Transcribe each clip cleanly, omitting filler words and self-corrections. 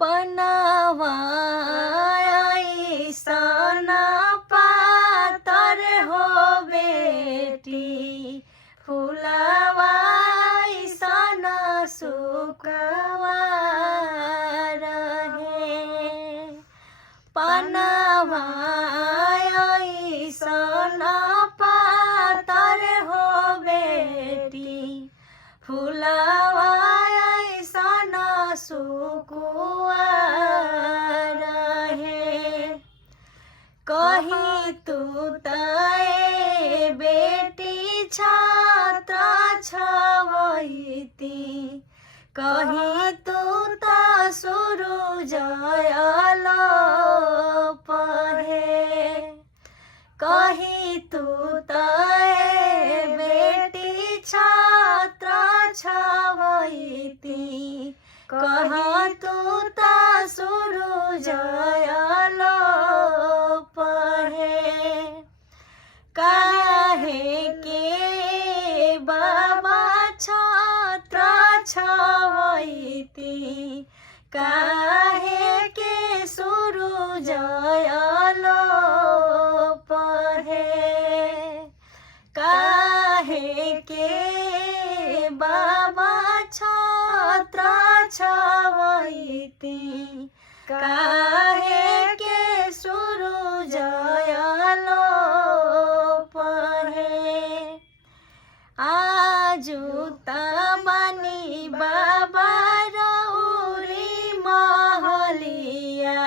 पनवा ऐसन पातर हो बेटी, फुलवा ऐसन सुखवा रहे। पनवा ऐसन पातर हो बेटी, फुलवा ऐसन सुखवा रहे। कही तू तय बेटी छात्र छवैती, कही तू त सूरज आलोप है। कही तू तय बेटी छात्र छवैती, कही तू त सूरज आलोप है। काहे के बाबा छात्र छवैती, काहे के सूरज आलोप है। काहे के बाबा छात्र छवैती, काहे के सूरज आलोप है। आजु तमनी बाबा रौरी महलिया,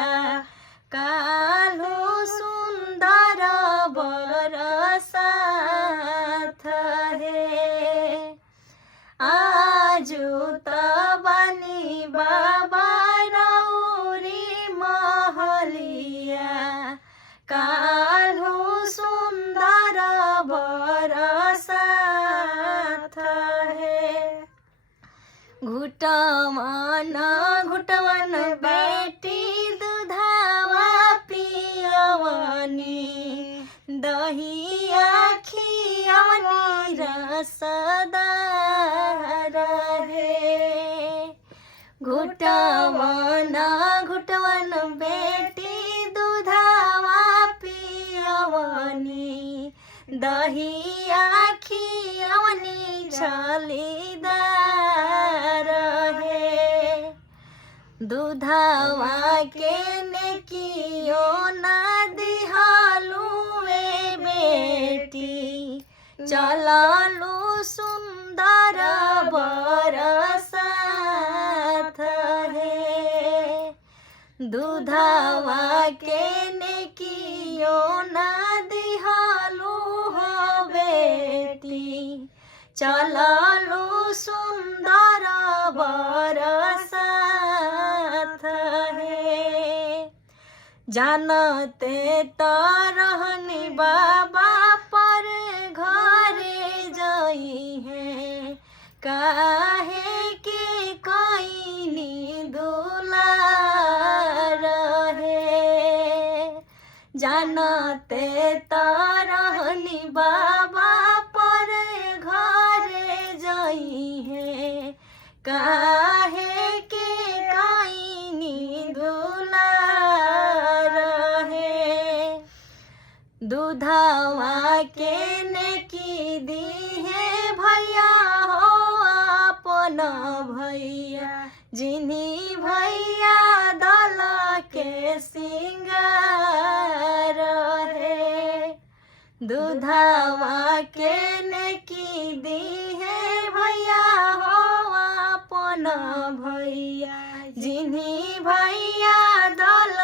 कालु सुंदर बरसात है। आजु तमनी बाबा रौरी महलिया, कालु सुंदर बरसात है। घुटवन घुटवन बेटी दूधवा पियवनी, दहिया खियवनी रसदार है। घुटवन घुटवन बेटी दूधवा पियवनी, दहिया खियवनी छलीदार है। दूधवा के नेकियो ना दिहलू ए बेटी, चललू सुंदर बरसात है। दूधवा के नेकियो ना दिहलू हो बेटी, चललू सुंदर बरसात है। जानते तरहनी बाबा पर घरे जई है, काहे के कईनी दुलार है। जानते तरहनी बाबा पर घरे जई है, काहे के कईनी दुलार है। दूधवा के नेकी दी है भैया हो अपन भैया, जिन्ही भैया दल के सिंगार है। दूधवा के नेकी दी है भैया हो अपन भैया, जिन्ही भैया दल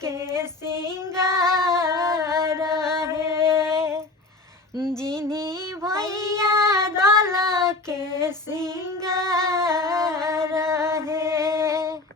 के सिंगार है। जिन्ही भैया दल के सिंगार